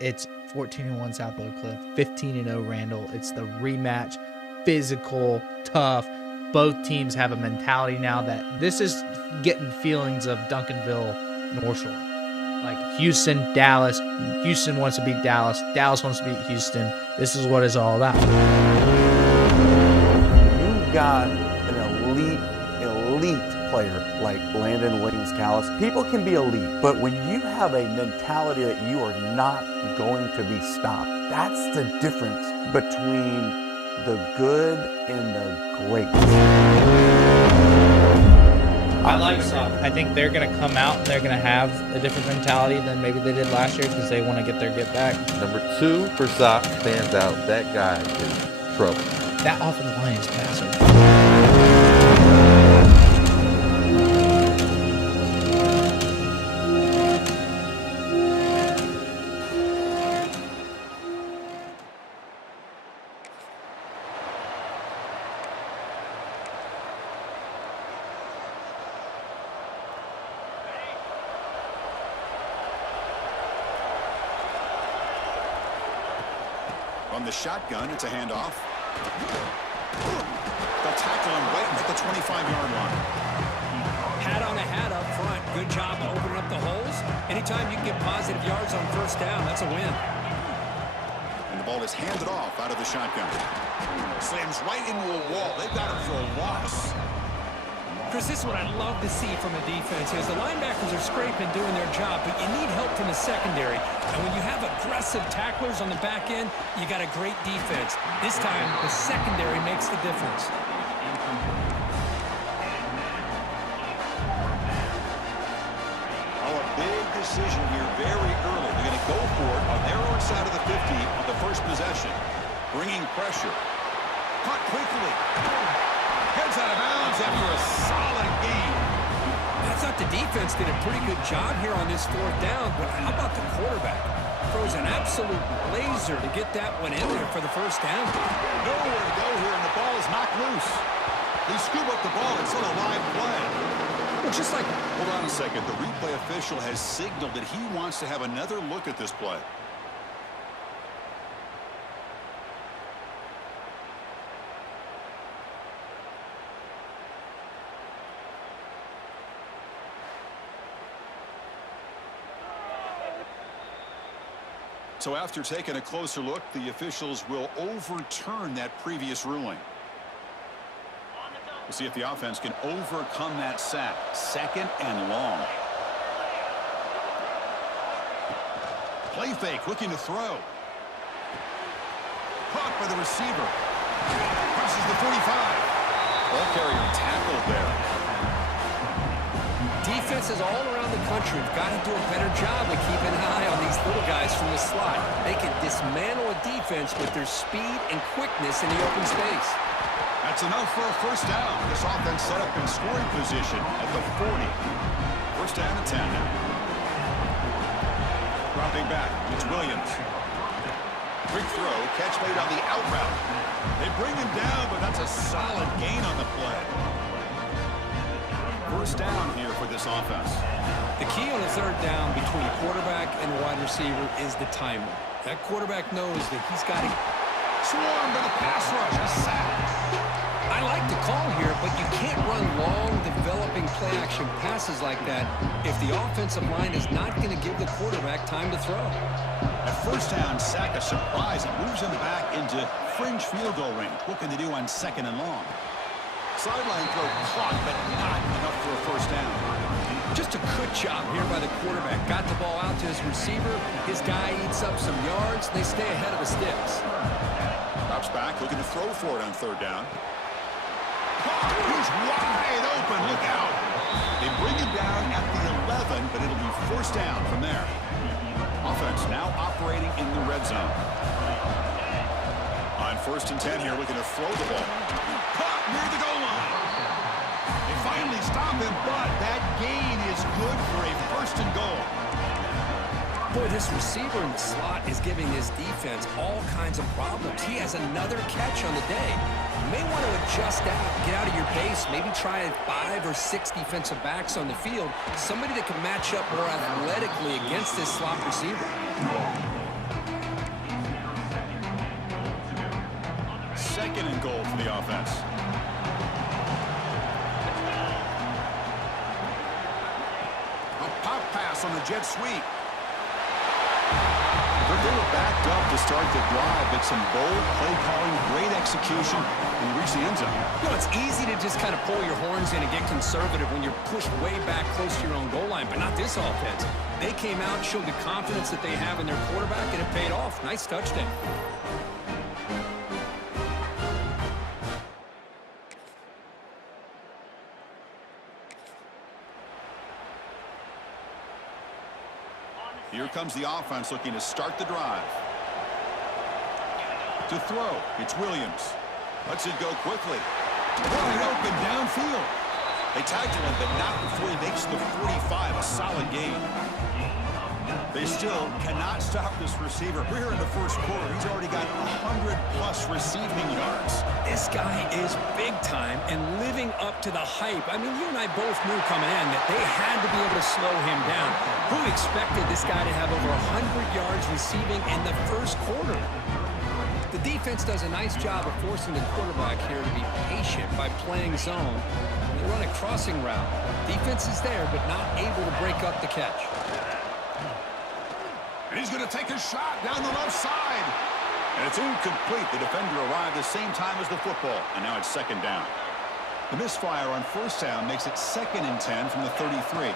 It's 14-1 South Oak Cliff, 15-0 Randle. It's the rematch, physical, tough. Both teams have a mentality now that this is getting feelings of Duncanville, North Shore. Like Houston, Dallas. Houston wants to beat Dallas. Dallas wants to beat Houston. This is what it's all about. You got an elite player like Landon Williams-Callis. People can be elite, but when you have a mentality that you are not going to be stopped, that's the difference between the good and the great. I like soccer. I think they're going to come out and they're going to have a different mentality than maybe they did last year because they want to get their get back. Number 2 for Sock stands out. That guy is trouble. That offensive line is massive. On the shotgun, it's a handoff. They'll tackle him right at the 25-yard line. Hat on a hat up front. Good job opening up the holes. Anytime you can get positive yards on first down, that's a win. And the ball is handed off out of the shotgun. Slams right into a wall. They've got him for a loss. Chris, this is what I love to see from a defense is the linebackers are scraping, doing their job, but you need help from the secondary. And when you have aggressive tacklers on the back end, you got a great defense. This time, the secondary makes the difference. Oh, a big decision here very early. They're going to go for it on their own side of the 50 on the first possession. Bringing pressure. Caught quickly. Heads out of bounds after a solid gain. I thought the defense did a pretty good job here on this fourth down, but how about the quarterback? Throws an absolute laser to get that one in there for the first down. Nowhere to go here, and the ball is knocked loose. They scoop up the ball. It's still a live play. Well, just like, hold on a second. The replay official has signaled that he wants to have another look at this play. So after taking a closer look, the officials will overturn that previous ruling. We'll see if the offense can overcome that sack. 2nd and long. Play fake, looking to throw. Caught by the receiver. Crosses the 45. Ball carrier tackled there. Defenses all around the country have got to do a better job of keeping an eye on these little guys from the slot. They can dismantle a defense with their speed and quickness in the open space. That's enough for a first down. This offense set up in scoring position at the 40. First down and 10 now. Dropping back, it's Williams. Quick throw, catch made on the out route. They bring him down, but that's a solid gain on the play. First down here for this offense. The key on the third down between a quarterback and a wide receiver is the timing. That quarterback knows that he's got to swarm by the pass rush. A sack. I like the call here, but you can't run long, developing play-action passes like that if the offensive line is not going to give the quarterback time to throw. At first down, sack a surprise. It moves him back into fringe field goal range. What can they do on 2nd and long? Sideline throw caught, but not enough for a first down. Just a good job here by the quarterback. Got the ball out to his receiver. His guy eats up some yards. They stay ahead of the sticks. Drops back, looking to throw for it on 3rd down. He's wide open. Look out. They bring him down at the 11, but it'll be first down from there. Offense now operating in the red zone. On 1st and 10 here, looking to throw the ball. Caught near the goal line. They finally stop him, but that gain is good for a 1st and goal. Boy, this receiver in the slot is giving this defense all kinds of problems. He has another catch on the day. You may want to adjust out, get out of your base, maybe try 5 or 6 defensive backs on the field, somebody that can match up more athletically against this slot receiver. second and goal for the offense. A pop pass on the jet sweep. But they were backed up to start the drive, but some bold play calling, great execution, and reach the end zone. You know, it's easy to just kind of pull your horns in and get conservative when you're pushed way back close to your own goal line, but not this offense. They came out, showed the confidence that they have in their quarterback, and it paid off. Nice touchdown. Here comes the offense looking to start the drive. To throw, it's Williams. Lets it go quickly. Wide open downfield. They tackle him, but not before he makes the 45, a solid gain. They still cannot stop this receiver. We're here in the first quarter. He's already got 100-plus receiving yards. This guy is big time and living up to the hype. I mean, you and I both knew coming in that they had to be able to slow him down. Who expected this guy to have over 100 yards receiving in the first quarter? The defense does a nice job of forcing the quarterback here to be patient by playing zone. They run a crossing route. Defense is there, but not able to break up the catch. And he's going to take a shot down the left side. And it's incomplete. The defender arrived the same time as the football. And now it's second down. The misfire on first down makes it 2nd and 10 from the 33.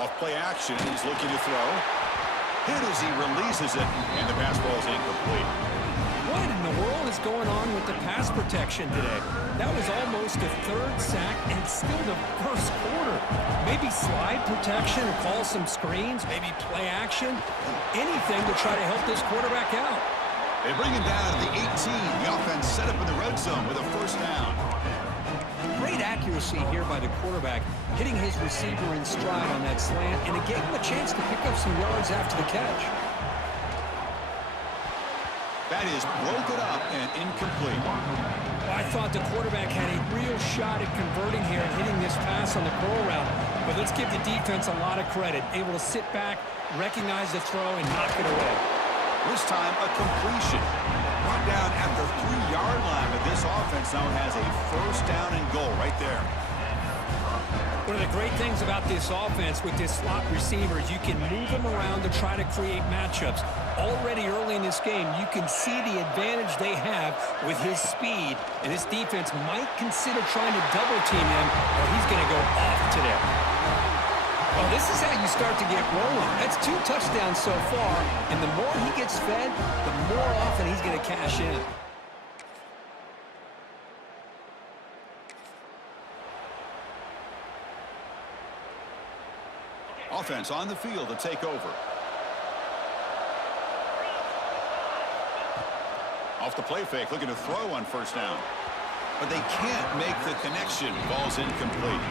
Off play action. He's looking to throw. Hit as he releases it. And the pass ball is incomplete. What in the world is going on with the pass protection today? That was almost a 3rd sack and still the first quarter. Maybe slide protection or call some screens, maybe play action, anything to try to help this quarterback out. They bring him down to the 18. The offense set up in the red zone with a first down. Great accuracy here by the quarterback, hitting his receiver in stride on that slant, and it gave him a chance to pick up some yards after the catch. That is broken up and incomplete. I thought the quarterback had a real shot at converting here and hitting this pass on the curl route. But let's give the defense a lot of credit. Able to sit back, recognize the throw, and knock it away. This time a completion. Brought down at the 3-yard line, but this offense now has a first down and goal right there. One of the great things about this offense with this slot receiver is you can move them around to try to create matchups. Already early in this game, you can see the advantage they have with his speed, and this defense might consider trying to double-team him, or he's going to go off today. Well, this is how you start to get rolling. That's 2 touchdowns so far, and the more he gets fed, the more often he's going to cash in. Offense on the field to take over. Off the play fake, looking to throw on first down. But they can't make the connection. Ball's incomplete.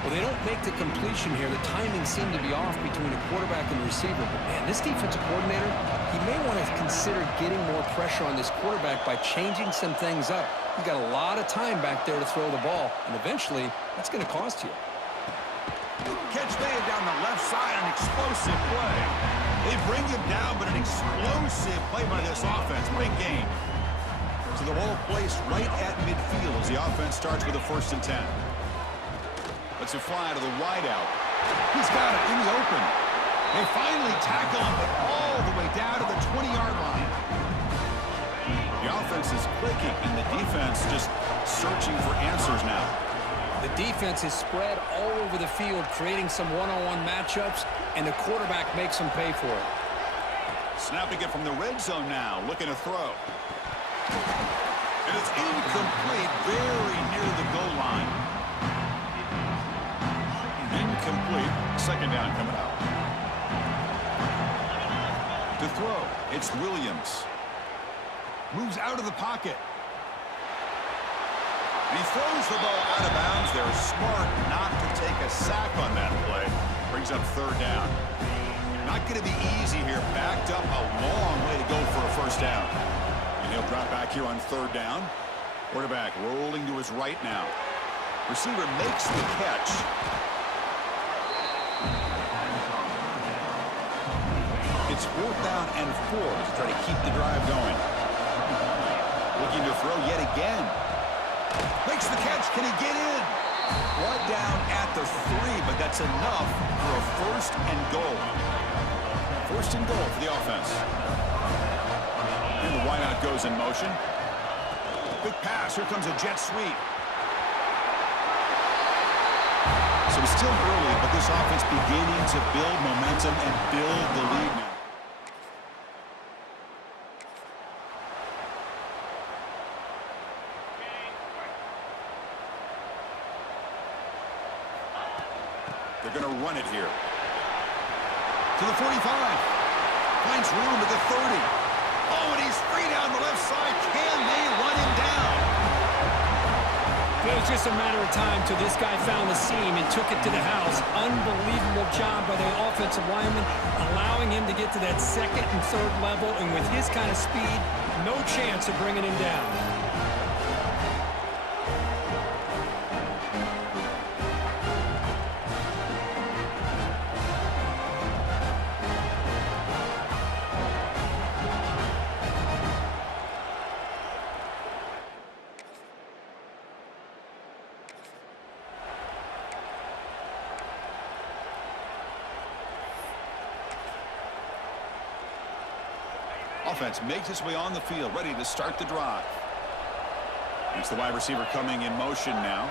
Well, they don't make the completion here. The timing seemed to be off between the quarterback and the receiver. But, man, this defensive coordinator, he may want to consider getting more pressure on this quarterback by changing some things up. He's got a lot of time back there to throw the ball, and eventually that's going to cost you. Catch made down the left side, an explosive play. They bring him down, but an explosive play by this offense. Big gain. So the ball placed right at midfield as the offense starts with a 1st and 10. Lets it fly to the wideout. He's got it in the open. They finally tackle him, but all the way down to the 20-yard line. The offense is clicking, and the defense just searching for answers now. The defense is spread all over the field, creating some one-on-one matchups, and the quarterback makes them pay for it. Snapping it from the red zone now, looking to throw. And it's incomplete, very near the goal line. Incomplete, second down coming out. To throw, it's Williams. Moves out of the pocket. And he throws the ball out of bounds. They're smart not to take a sack on that play. Brings up 3rd down. Not going to be easy here. Backed up a long way to go for a first down. And he'll drop back here on 3rd down. Quarterback rolling to his right now. Receiver makes the catch. It's 4th down and 4 to try to keep the drive going. Looking to throw yet again. Makes the catch. Can he get in? Brought down at the 3, but that's enough for a first and goal. First and goal for the offense. And the wideout goes in motion. Quick pass. Here comes a jet sweep. So it's still early, but this offense beginning to build momentum and build the lead now. They're going to run it here. To the 45. Finds room at the 30. Oh, and he's free down the left side. Can they run him down? It was just a matter of time till this guy found the seam and took it to the house. Unbelievable job by the offensive lineman, allowing him to get to that second and third level, and with his kind of speed, no chance of bringing him down. Offense makes its way on the field, ready to start the drive. It's the wide receiver coming in motion now.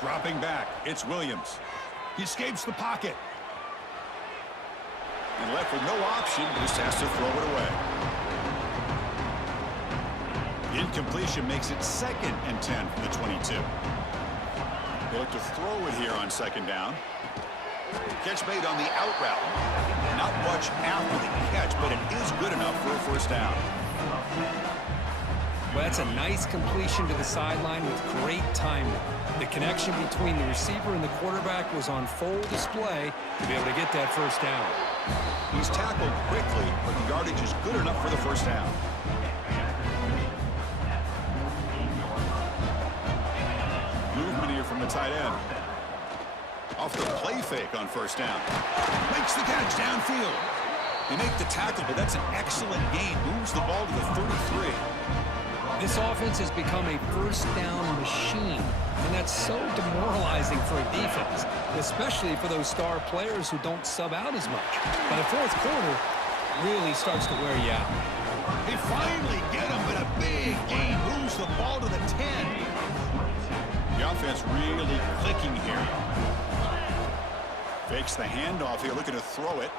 Dropping back, it's Williams. He escapes the pocket. And left with no option, just has to throw it away. Incompletion makes it 2nd and 10 from the 22. They look to throw it here on 2nd down. Catch made on the out route. Not much after the catch, but it is good enough for a first down. Well, that's a nice completion to the sideline with great timing. The connection between the receiver and the quarterback was on full display to be able to get that first down. He's tackled quickly, but the yardage is good enough for the first down. Movement here from the tight end. Off the play fake on first down. Makes the catch downfield. They make the tackle, but that's an excellent gain. Moves the ball to the 33. This offense has become a first down machine, and that's so demoralizing for a defense, especially for those star players who don't sub out as much. By the fourth quarter, really starts to wear you out. They finally get him, but a big gain. Moves the ball to the 10. The offense really clicking here. Fakes the handoff here, looking to throw it.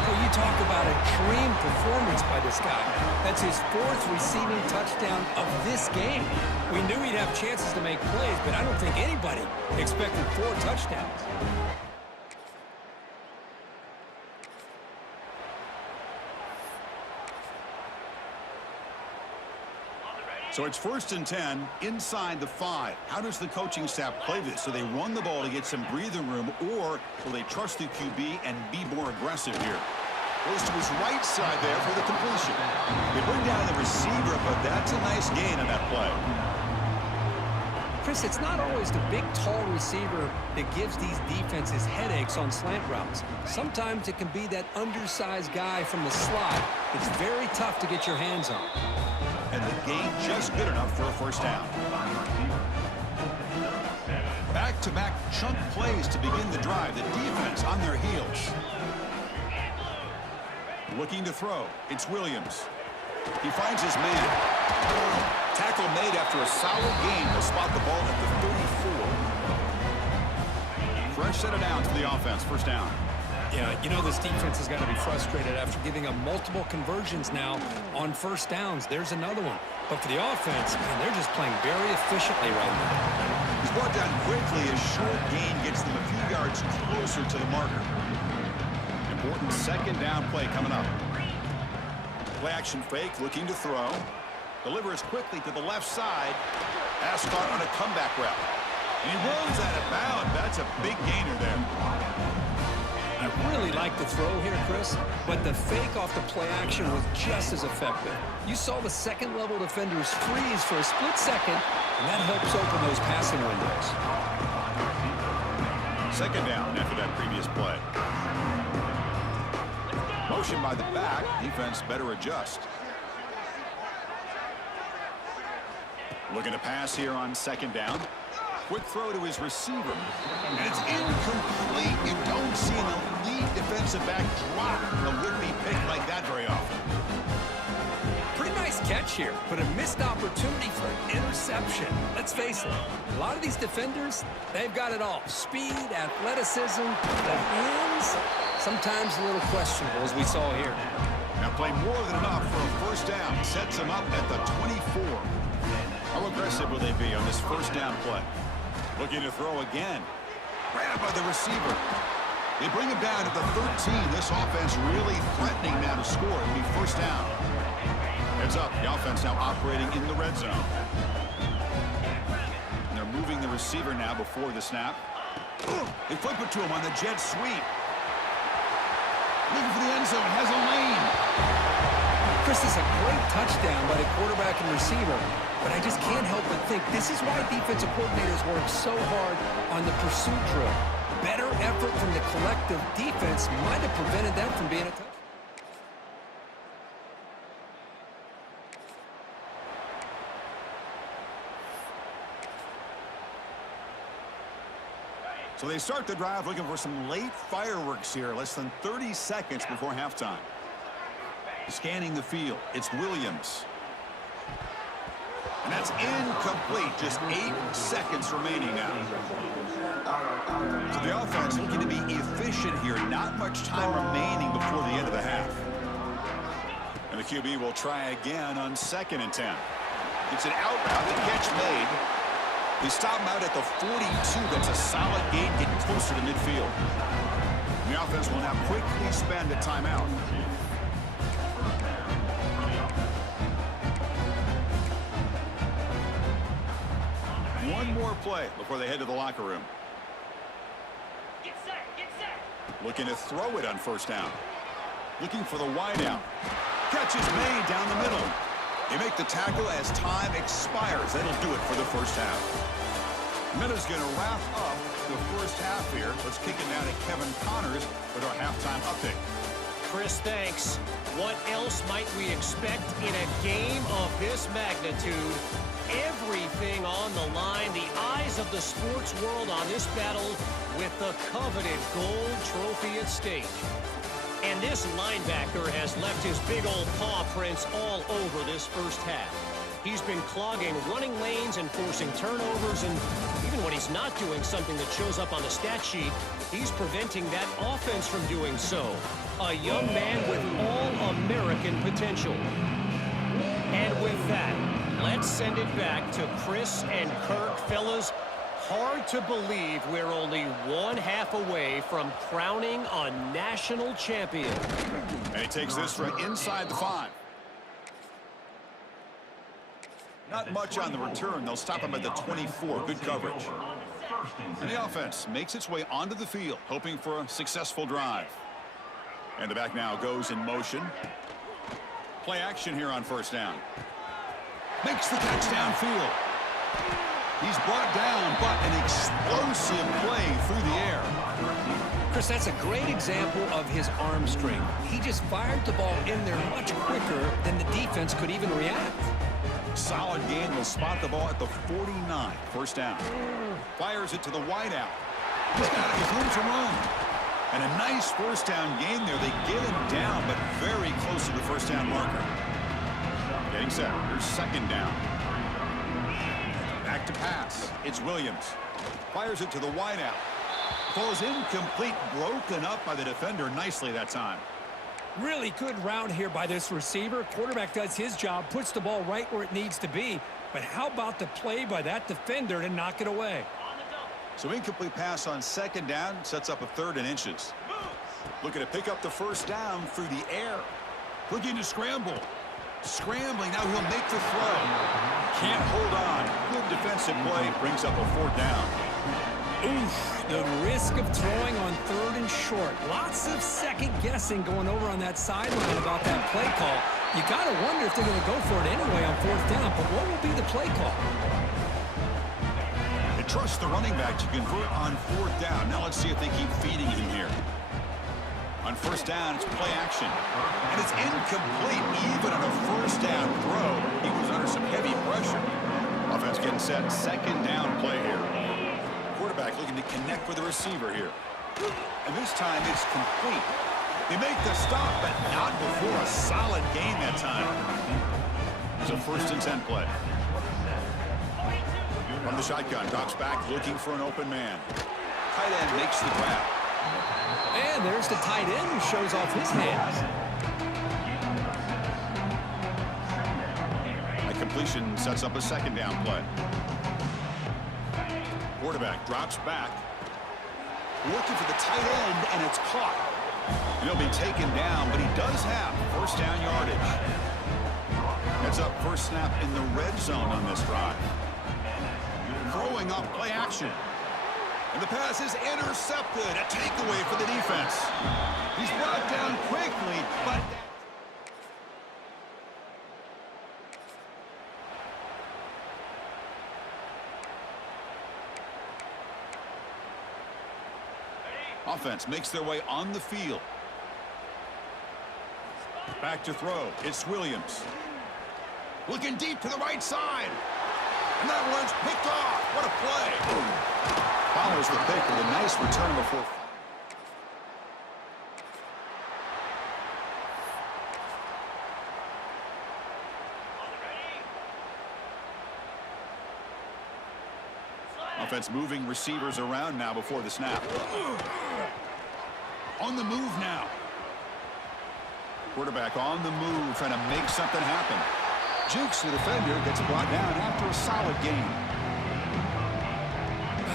Well, you talk about a dream performance by this guy. That's his 4th receiving touchdown of this game. We knew he'd have chances to make plays, but I don't think anybody expected 4 touchdowns. So it's 1st and 10 inside the 5. How does the coaching staff play this? Do they run the ball to get some breathing room, or will they trust the QB and be more aggressive here? Goes to his right side there for the completion. They bring down the receiver, but that's a nice gain on that play. Chris, it's not always the big, tall receiver that gives these defenses headaches on slant routes. Sometimes it can be that undersized guy from the slot that's very tough to get your hands on. And the gain just good enough for a first down. Back-to-back chunk plays to begin the drive. The defense on their heels. Looking to throw. It's Williams. He finds his man. Tackle made after a solid gain. They'll spot the ball at the 34. Fresh set of downs for the offense. First down. Yeah, you know this defense has got to be frustrated after giving up multiple conversions now on first downs. There's another one. But for the offense, man, they're just playing very efficiently right now. He's brought down quickly. A short gain gets them a few yards closer to the marker. Important 2nd down play coming up. Play action fake, looking to throw. Delivers quickly to the left side. Pass caught on a comeback route. And he runs out of bounds. That's a big gainer there. I really like the throw here, Chris, but the fake off the play action was just as effective. You saw the second-level defenders freeze for a split second, and that helps open those passing windows. 2nd down after that previous play. Motion by the back. Defense better adjust. Looking to pass here on second down. Quick throw to his receiver. And it's incomplete. You don't see an elite defensive back drop a would-be pick like that very often. Pretty nice catch here, but a missed opportunity for an interception. Let's face it, a lot of these defenders, they've got it all. Speed, athleticism, the hands, sometimes a little questionable, as we saw here. Now play more than enough for a first down. Sets him up at the 24. How aggressive will they be on this first down play? Looking to throw again. Grabbed by the receiver. They bring him down at the 13. This offense really threatening now to score. It'll be first down. Heads up. The offense now operating in the red zone. And they're moving the receiver now before the snap. They flip it to him on the jet sweep. Looking for the end zone. Has a lane. Chris, is a great touchdown by the quarterback and receiver, but I just can't help but think this is why defensive coordinators work so hard on the pursuit drill. Better effort from the collective defense might have prevented that from being a touchdown. So they start the drive looking for some late fireworks here. Less than 30 seconds before halftime. Scanning the field. It's Williams. And that's incomplete. Just 8 seconds remaining now. So the offense looking to be efficient here. Not much time remaining before the end of the half. And the QB will try again on 2nd and 10. It's an out route. The catch made. They stop him out at the 42. That's a solid gain, getting closer to midfield. And the offense will now quickly spend a timeout. One more play before they head to the locker room. Get set. Looking to throw it on first down. Looking for the wideout. Catch is made down the middle. They make the tackle as time expires. That'll do it for the first half. Minna's going to wrap up the first half here. Let's kick it down to Kevin Connors with our halftime update. Chris, thanks. What else might we expect in a game of this magnitude? Everything on the line. The eyes of the sports world on this battle with the coveted gold trophy at stake. And this linebacker has left his big old paw prints all over this first half. He's been clogging running lanes and forcing turnovers, and even when he's not doing something that shows up on the stat sheet, he's preventing that offense from doing so. A young man with all-American potential. And with that, let's send it back to Chris and Kirk. Fellas, hard to believe we're only one half away from crowning a national champion. And he takes this from inside the 5. Not much on the return. They'll stop him at the 24. Good coverage. And the offense makes its way onto the field, hoping for a successful drive. And the back now goes in motion. Play action here on first down. Makes the catch downfield. He's brought down, but an explosive play through the air. Chris, that's a great example of his arm strength. He just fired the ball in there much quicker than the defense could even react. Solid gain. Will spot the ball at the 49. First down. Fires it to the wideout. He's got his room to run. And a nice first down gain there. They get him down, but very close to the first down marker. Getting set. Here's second down. Back to pass. It's Williams. Fires it to the wideout. Falls incomplete. Broken up by the defender nicely that time. Really good route here by this receiver. Quarterback does his job, puts the ball right where it needs to be. But how about the play by that defender to knock it away? So incomplete pass on second down. Sets up a 3rd and inches. Looking to pick up the first down through the air. Looking to scramble. Scrambling. Now he'll make the throw. Can't hold on. Good defensive play. Brings up a 4th down. Oof, the risk of throwing on 3rd and short. Lots of second guessing going over on that sideline about that play call. You got to wonder if they're going to go for it anyway on 4th down, but what will be the play call? They trust the running back to convert on 4th down. Now let's see if they keep feeding him here. On first down, it's play action. And it's incomplete. Even on a first down throw, he was under some heavy pressure. Offense getting set. Second down play here. Quarterback looking to connect with the receiver here. And this time it's complete. They make the stop, but not before a solid gain that time. It's a 1st and 10 play. From the shotgun, drops back looking for an open man. Tight end makes the grab. And there's the tight end who shows off his hands. A completion sets up a 2nd down play. Quarterback drops back, looking for the tight end, and it's caught. He'll be taken down, but he does have 1st down yardage. Heads up, first snap in the red zone on this drive. Throwing up play action. And the pass is intercepted. A takeaway for the defense. He's brought down quickly, but... Offense makes their way on the field. Back to throw. It's Williams. Looking deep to the right side. And that one's picked off. What a play. Follows the pick with a nice return before. Offense moving receivers around now before the snap. On the move now. Quarterback on the move, trying to make something happen. Jukes the defender, gets brought down after a solid game.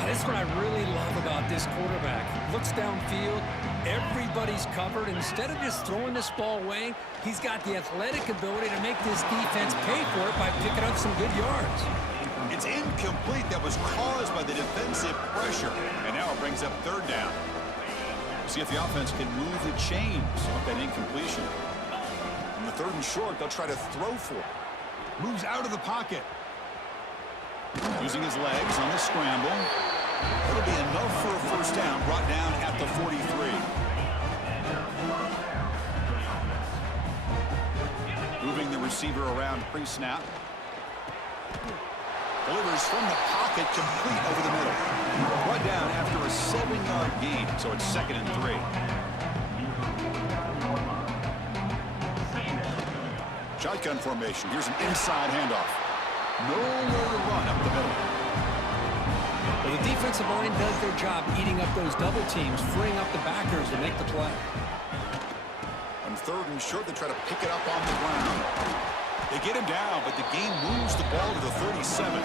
This is what I really love about this quarterback. Looks downfield, everybody's covered. Instead of just throwing this ball away, he's got the athletic ability to make this defense pay for it by picking up some good yards. It's incomplete. That was caused by the defensive pressure. And now it brings up 3rd down. See if the offense can move the chains off that incompletion. On the 3rd and short, they'll try to throw for it. Moves out of the pocket. Using his legs on the scramble. It'll be enough for a 1st down, brought down at the 43. Moving the receiver around pre-snap. Delivers from the pocket, complete over the middle. Brought down after a 7-yard gain, so it's 2nd and 3. Shotgun formation. Here's an inside handoff. Nowhere to run up the middle. Well, the defensive line does their job eating up those double teams, freeing up the backers to make the play. On 3rd and short, they try to pick it up on the ground. They get him down, but the game moves the ball to the 37.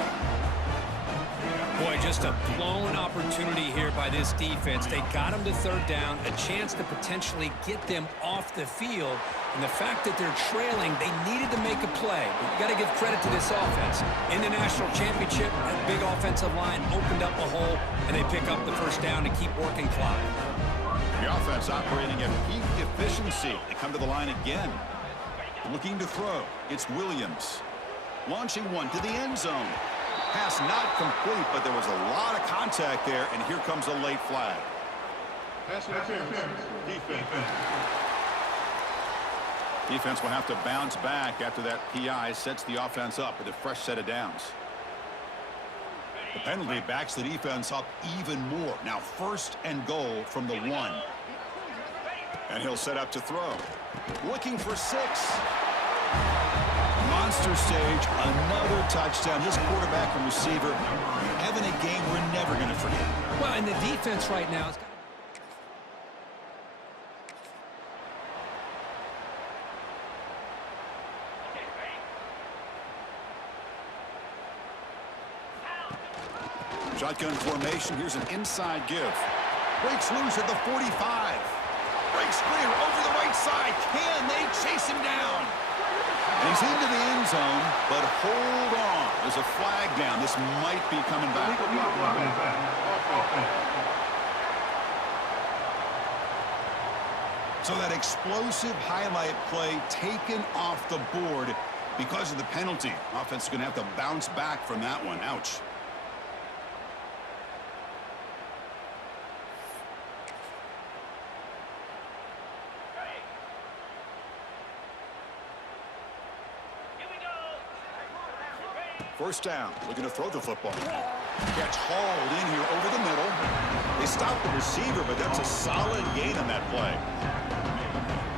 Boy, just a blown opportunity here by this defense. They got him to 3rd down, a chance to potentially get them off the field. And the fact that they're trailing, they needed to make a play. But you got to give credit to this offense. In the national championship, that big offensive line opened up a hole, and they pick up the 1st down to keep working clock. The offense operating at peak efficiency. They come to the line again. Looking to throw. It's Williams. Launching one to the end zone. Pass not complete, but there was a lot of contact there, and here comes a late flag. Pass interference. Defense will have to bounce back after that PI sets the offense up with a fresh set of downs. The penalty backs the defense up even more. Now 1st and goal from the 1. And he'll set up to throw. Looking for 6. Monster stage, another touchdown. This quarterback and receiver having a game we're never going to forget. Well, and the defense right now is... Shotgun formation. Here's an inside give. Breaks loose at the 45. Breaks clear over the right side. Can they chase him down? And he's into the end zone, but hold on. There's a flag down. This might be coming back. So that explosive highlight play taken off the board because of the penalty. Offense is going to have to bounce back from that one. Ouch. First down, looking to throw the football. Catch hauled in here over the middle. They stopped the receiver, but that's a solid gain on that play.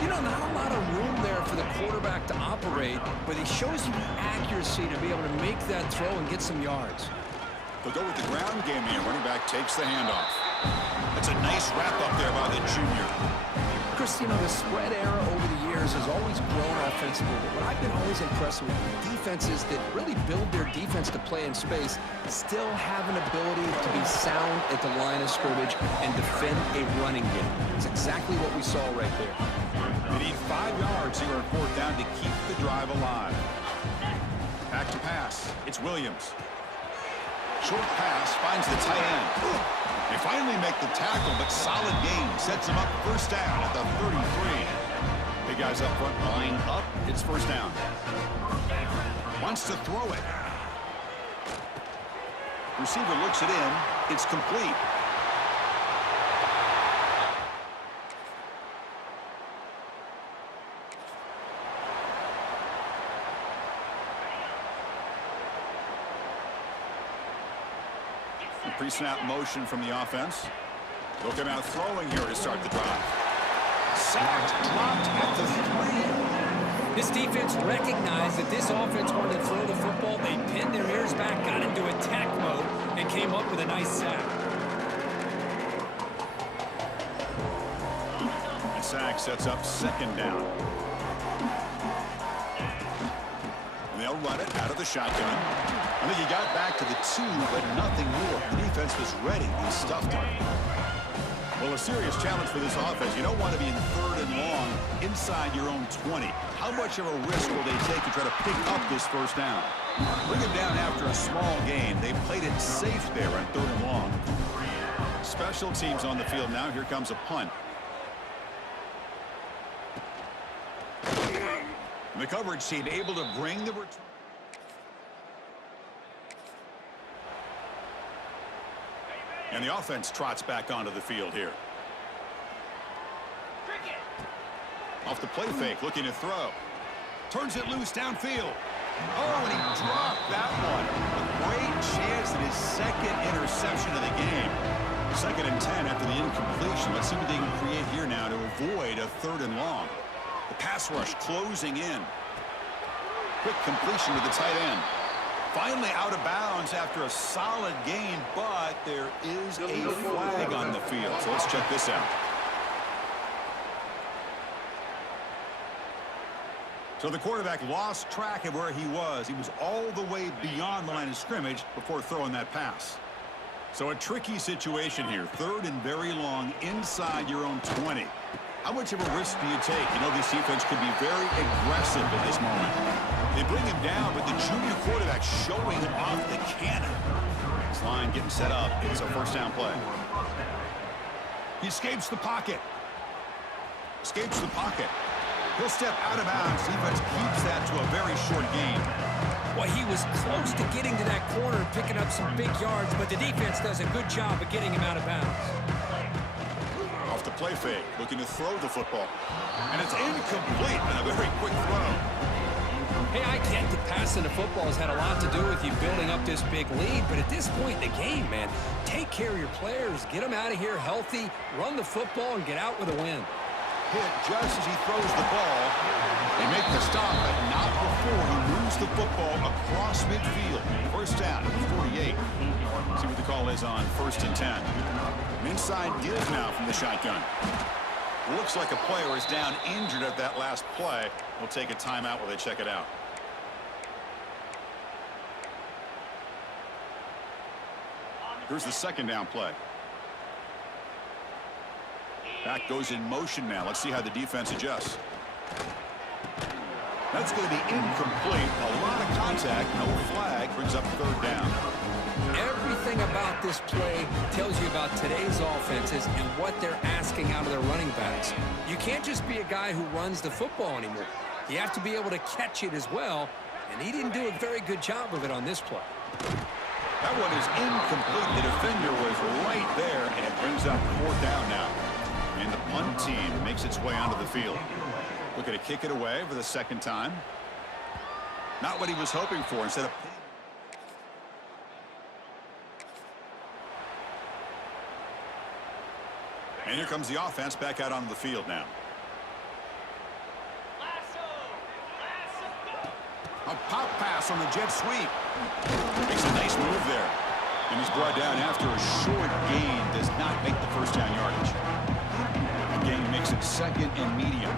You know, not a lot of room there for the quarterback to operate, but he shows you the accuracy to be able to make that throw and get some yards. They'll go with the ground game here. Running back takes the handoff. That's a nice wrap up there by the junior. Chris, you know, the spread era over the years has always grown offensively, but what I've been always impressed with defenses that really build their defense to play in space still have an ability to be sound at the line of scrimmage and defend a running game. It's exactly what we saw right there. They need 5 yards here on fourth down to keep the drive alive. Back to pass. It's Williams. Short pass finds the tight end. They finally make the tackle, but solid gain sets them up first down at the 33. Big guys up front, line up. It's first down. Wants to throw it. Receiver looks it in. It's complete. Pre-snap motion from the offense. They'll come out throwing here to start the drive. Sacked, dropped at the 3. This defense recognized that this offense wanted to throw the football. They pinned their ears back, got into attack mode, and came up with a nice sack. The sack sets up second down. And they'll run it out of the shotgun. I think he got back to the 2, but nothing more. The defense was ready. He stuffed him. Well, a serious challenge for this offense. You don't want to be in third and long inside your own 20. How much of a risk will they take to try to pick up this first down? Bring him down after a small gain. They played it safe there on third and long. Special teams on the field now. Here comes a punt. And the coverage team able to bring the return. And the offense trots back onto the field here. Off the play fake, looking to throw. Turns it loose downfield. Oh, and he dropped that one. A great chance at his second interception of the game. 2nd and 10 after the incompletion. Let's see what they can create here now to avoid a third and long. The pass rush closing in. Quick completion to the tight end. Finally out of bounds after a solid gain, but there is a flag on the field. So let's check this out. So the quarterback lost track of where he was. He was all the way beyond the line of scrimmage before throwing that pass. So a tricky situation here. 3rd and very long inside your own 20. How much of a risk do you take? You know, this defense could be very aggressive at this moment. They bring him down, but the junior quarterback showing off the cannon. This line getting set up. It's a first down play. He escapes the pocket. Escapes the pocket. He'll step out of bounds. Defense keeps that to a very short gain. Well, he was close to getting to that corner, picking up some big yards, but the defense does a good job of getting him out of bounds. Off the play fake, looking to throw the football. And it's incomplete and a very quick throw. Hey, I get that passing the football has had a lot to do with you building up this big lead, but at this point in the game, man, take care of your players, get them out of here healthy, run the football, and get out with a win. Hit just as he throws the ball. They make the stop, but not before he moves the football across midfield. First down at the 48. See what the call is on 1st and 10. An inside give now from the shotgun. Looks like a player is down injured at that last play. We'll take a timeout while they check it out. Here's the 2nd down play. Back goes in motion now. Let's see how the defense adjusts. That's going to be incomplete. A lot of contact. No flag. Brings up 3rd down. Everything about this play tells you about today's offenses and what they're asking out of their running backs. You can't just be a guy who runs the football anymore. You have to be able to catch it as well, and he didn't do a very good job of it on this play. That one is incomplete. The defender was right there, and it brings up 4th down now. And the punt team makes its way onto the field. Looking to kick it away for the 2nd time. Not what he was hoping for. Instead of And here comes the offense back out onto the field now. A pop pass on the jet sweep. Makes a nice move there. And he's brought down after a short gain. Does not make the first down yardage. The gain makes it second and medium.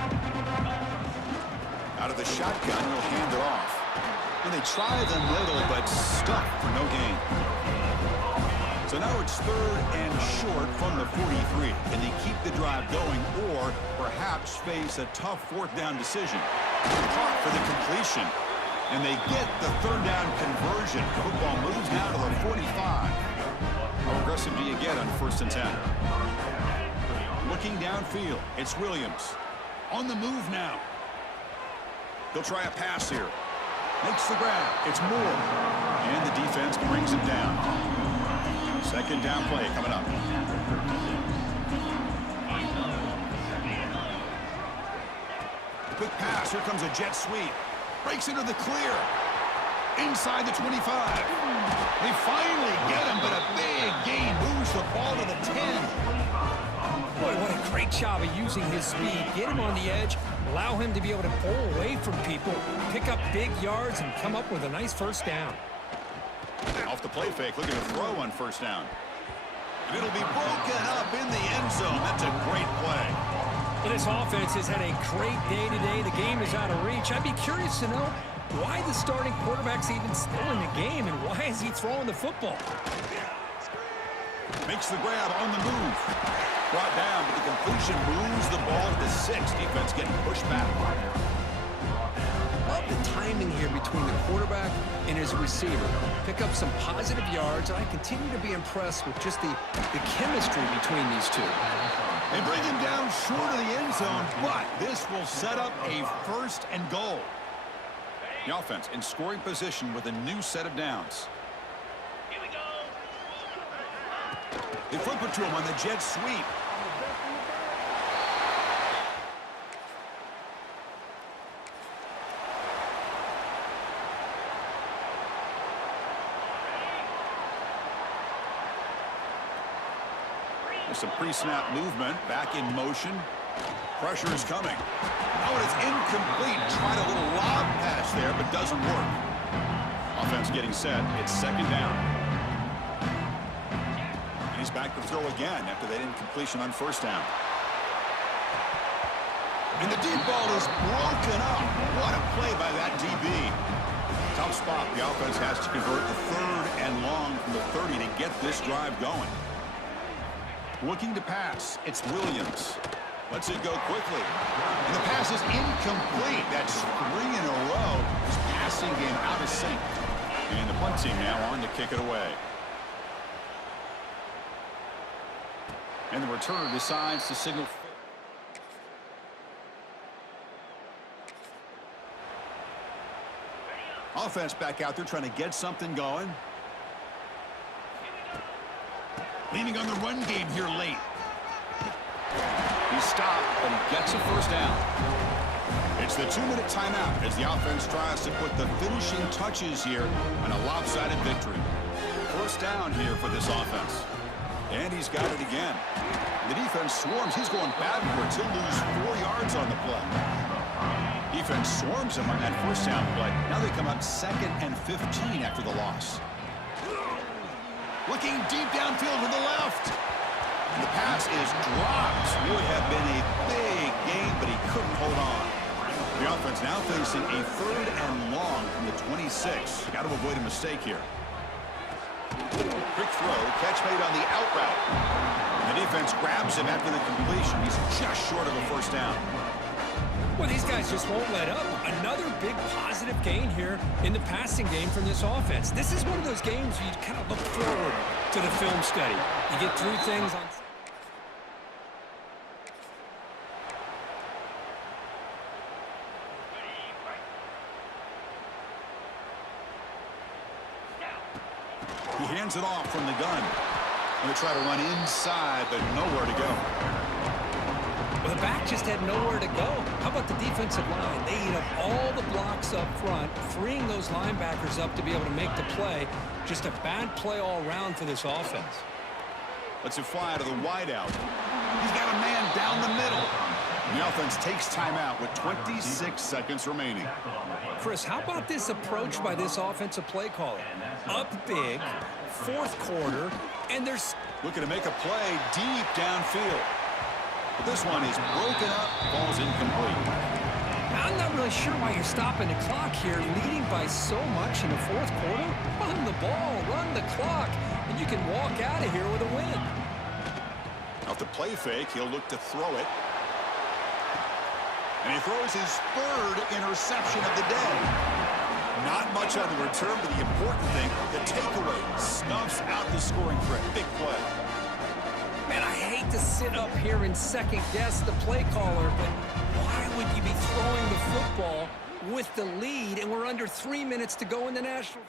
Out of the shotgun, he'll hand it off. And they try the middle, but stuck for no gain. So now it's third and short from the 43. Can they keep the drive going or perhaps face a tough fourth down decision? Caught for the completion. And they get the third down conversion. Football moves now to the 45. How aggressive do you get on 1st and 10? Looking downfield, it's Williams. On the move now. He'll try a pass here. Makes the grab. It's Moore. And the defense brings him down. Second down play coming up. Quick pass. Here comes a jet sweep. Breaks into the clear. Inside the 25. They finally get him, but a big gain moves the ball to the 10. Boy, what a great job of using his speed. Get him on the edge, allow him to be able to pull away from people, pick up big yards, and come up with a nice first down. Off the play fake, looking to throw on 1st down. And it'll be broken up in the end zone. That's a great play. Well, this offense has had a great day today. The game is out of reach. I'd be curious to know why the starting quarterback's even still in the game and why is he throwing the football? Makes the grab on the move. Brought down, but the completion moves the ball to the 6. Defense getting pushed back. Love the timing here between the quarterback and his receiver. Pick up some positive yards, and I continue to be impressed with just the chemistry between these two. They bring him down short of the end zone, but this will set up a 1st and goal. The offense in scoring position with a new set of downs. Here we go. They flip it to him on the jet sweep. There's some pre-snap movement, back in motion. Pressure is coming. Oh, it's incomplete. Tried a little lob pass there, but doesn't work. Offense getting set. It's 2nd down. And he's back to throw again after that incompletion on 1st down. And the deep ball is broken up. What a play by that DB. Tough spot. The offense has to convert the 3rd and long from the 30 to get this drive going. Looking to pass. It's Williams. Lets it go quickly. And the pass is incomplete. That's 3 in a row. His passing game out of sync. And the punt team now on to kick it away. And the returner decides to signal. Offense back out there trying to get something going. Leaning on the run game here late. He's stopped, but he gets a 1st down. It's the 2-minute timeout as the offense tries to put the finishing touches here on a lopsided victory. 1st down here for this offense. And he's got it again. The defense swarms. He's going backwards. He'll lose 4 yards on the play. Defense swarms him on that 1st down play. Now they come up 2nd and 15 after the loss. Looking deep downfield to the left. And the pass is dropped. Would have been a big gain, but he couldn't hold on. The offense now facing a 3rd and long from the 26. Got to avoid a mistake here. Quick throw, catch made on the out route. And the defense grabs him after the completion. He's just short of a 1st down. Well, these guys just won't let up. Another big positive gain here in the passing game from this offense. This is one of those games where you kind of look forward to the film study. You get through things on... He hands it off from the gun. Going to try to run inside, but nowhere to go. Well, the back just had nowhere to go. How about the defensive line? They eat up all the blocks up front, freeing those linebackers up to be able to make the play. Just a bad play all around for this offense. Let's it fly to the wideout. He's got a man down the middle. And the offense takes timeout with 26 seconds remaining. Chris, how about this approach by this offensive play caller? Up big, fourth quarter, and there's... Looking to make a play deep downfield. But this one is broken up, ball's incomplete. I'm not really sure why you're stopping the clock here, leading by so much in the fourth quarter. Run the ball, run the clock, and you can walk out of here with a win. Off the play fake, he'll look to throw it. And he throws his third interception of the day. Not much on the return, but the important thing, the takeaway, snuffs out the scoring threat. Big play. Man, I hate to sit up here and second guess the play caller, but why would you be throwing the football with the lead and we're under 3 minutes to go in the national?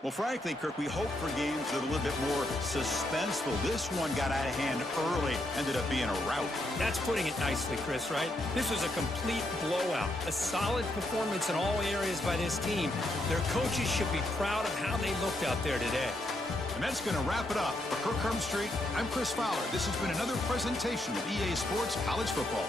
Well, frankly, Kirk, we hope for games that are a little bit more suspenseful. This one got out of hand early, ended up being a rout. That's putting it nicely, Chris, right? This was a complete blowout. A solid performance in all areas by this team. Their coaches should be proud of how they looked out there today. And that's going to wrap it up. For Kirk Hermstreet, I'm Chris Fowler. This has been another presentation of EA Sports College Football.